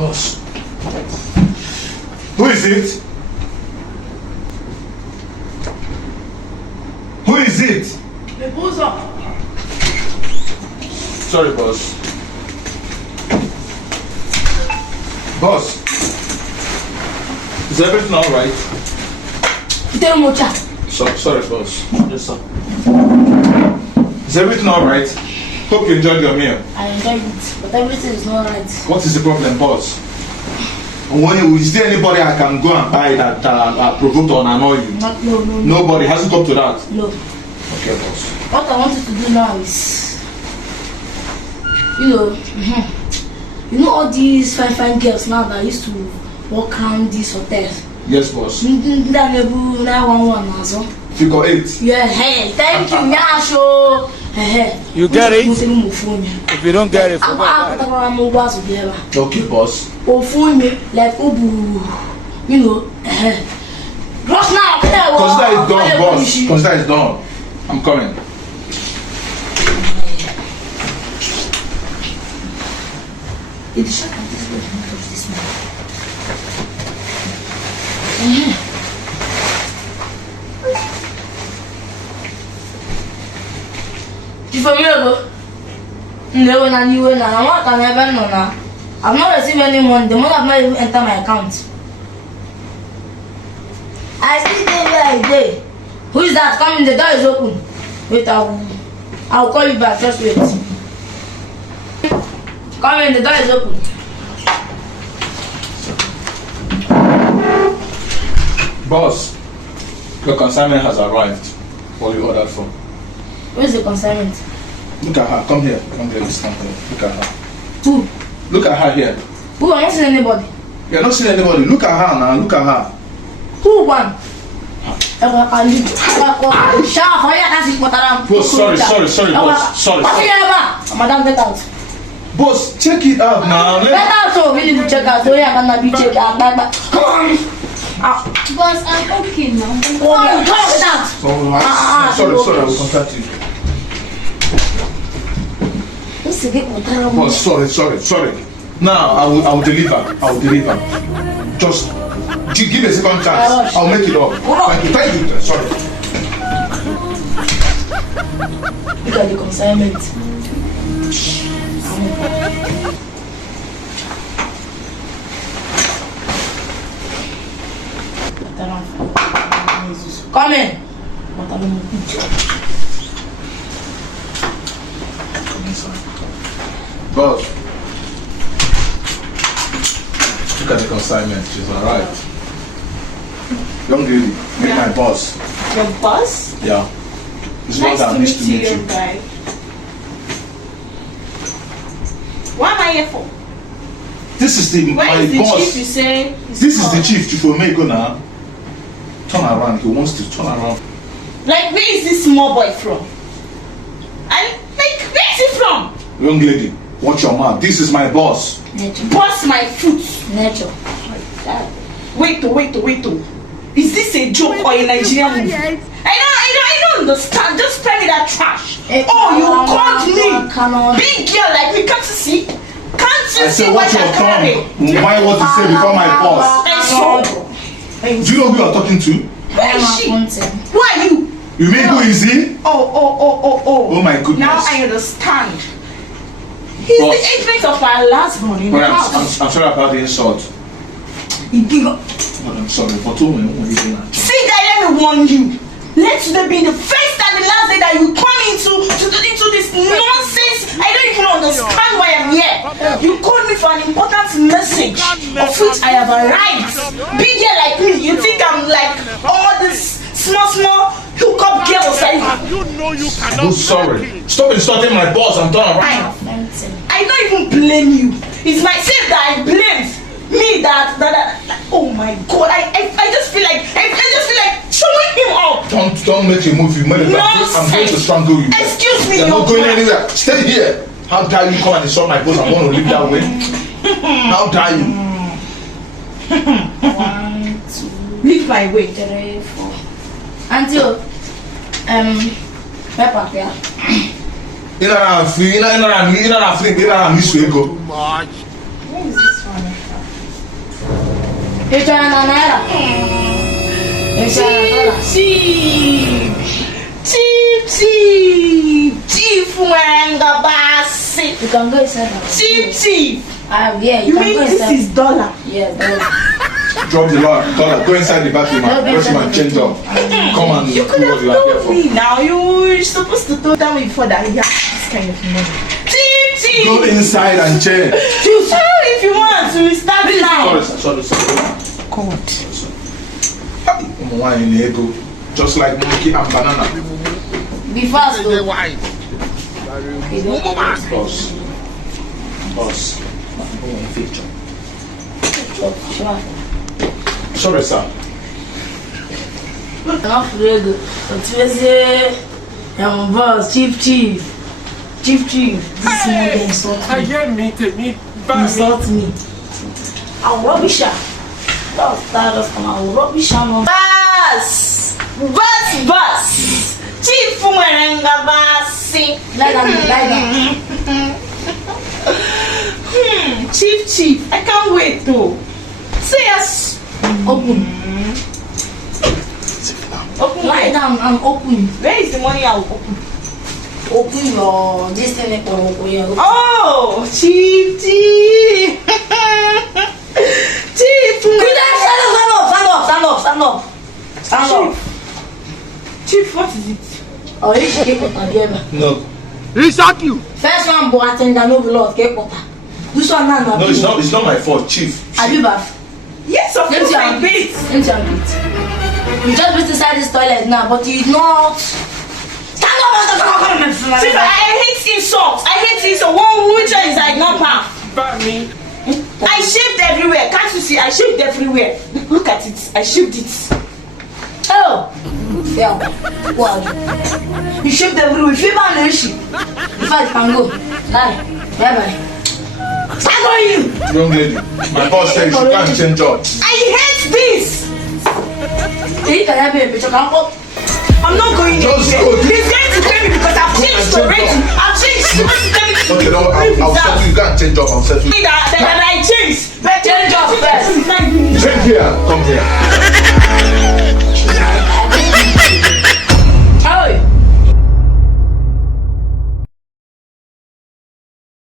Boss. Who is it? Who is it? The boss. Sorry, boss. Boss. Is everything alright? Sorry, boss. Yes, sir. Is everything alright? Hope you enjoyed your meal. I enjoyed it, but everything is not right. What is the problem, boss? Is there anybody I can go and buy that provoked or annoy you? No. Nobody hasn't come to that. No. Okay, boss. What I want you to do now is, you know all these fine girls now that used to walk around these hotels. Yes, boss. Figure 8. Yeah, hey, thank you, Yasho. You get it? If you don't get it, forget that. Okay, boss. Like Ubu, Rush now. Consider it done, boss. Consider it done. I'm coming. Did the shot of this way not touch this man? You familiar? No, I've not received any money. The money have not even entered my account. I still stay where I stay. Who is that? Come in, the door is open. Wait, I'll call you back. Just wait. Come in, the door is open. Boss, your consignment has arrived. What you ordered for? Where's the consignment? Look at her. Come here. Come here. This company. Look at her. Who? Look at her here. Who? I'm not seeing anybody. You're not seeing anybody. Look at her now. Look at her. Who one? Boss, sorry, boss. Sorry. Madam, get out. Boss, check it out now. Get out, so we need to check out. So you cannot be checked out. Come on. Boss, I'm okay now. Come on, get out. Sorry, I will contact you. Boss, sorry. Now I will deliver. Just give a second chance. I'll make it up. Thank you. Sorry. Look at the consignment. Come in. Boss, look at the consignment. She's alright. Young lady, meet my boss. Your boss? Yeah. It's Nice to to meet meet you, guy. What am I here for? This is my the boss. Chief you say? This is the chief. Chief Omego now. Turn around. He wants to turn around. Like, where is this small boy from? And like, where is he from? Young lady, watch your mouth. This is my boss. Nature. Boss my foot. Nature. Wait. Is this a joke or a Nigerian movie? I don't understand. Just tell me that trash. You called me. Big girl like me. Can't you see? Can't you see what I carry? Why what you say before my boss? Do you know who you are talking to? Where is she? Who are you? You mean who is he? Oh my goodness. Now I understand. He's the agent of our last one in the house. I'm sorry about the insult. I'm sorry, but see, guy, let me warn you. Let today be the first and the last day that you come into this nonsense. I don't even understand why I'm here. You called me for an important message, of which I have arrived. Big girl like me, you think I'm like all this small hookup girls? You know you cannot. I'm sorry. Stop insulting my boss. I'm done around. I don't even blame you. It's myself that I blame. Me that oh my God, I just feel like showing him up. Don't make a move. You made it. I'm going to strangle you. Excuse me. You're not going anywhere. Stay here. How dare you come and insult my boss? I'm going to leave that way. How dare you? 1, 2, leave my way. 3, 4. Until Pepper, yeah. Where is this one? You're trying to naira. Chief, Wangabasi. You can go inside. Chief. Yeah, you mean this is dollar? Yes, dollar. Drop the dollar. Go inside the bathroom and change up. Come and you could have do what you are told me now. You're supposed to tell me before that you have this kind of money. Chief. Go inside and change. Chief, if you want to start now. Sorry. God. Just like monkey and banana. Be fast, though. Boss. Sorry, sir. Enough rego. I'm boss, chief. This man insult me. Insult me. I'll rubbish her. Just come out. Rubbish her. Bus. Chief Wangabasi. Lie down. Chief. I can't wait though. Say yes. Open. Lie down and open. Where is the money I'll open? Open your this thing. Oh, Chief. Stand up. Chief, what is it? Oh, you should keep it again. No. Resack you. First one, boy, attend the no blood. Keep water. This one, no. No, it's not my fault, Chief. Have you bath? Yes, of course I bathe. Empty and beat. You just beat inside this toilet now, but you not. Stand up. Chief, I hate insults. One which one is like not half. Me. I shaved everywhere. Can't you see? I shaved everywhere. Look at it. I shaved it. Oh! Yeah. What? You shaved everywhere. If you ban the issue, if I can go. Bye. Bye. Start on you! Young lady, my boss says you can't change up. I hate this! I'm not going anywhere. He's going to pay me because I've changed already. I've changed. Okay, no, I'll settle you. Can't change up. I'll settle you. That I changed. But change up first. Change here. Come here.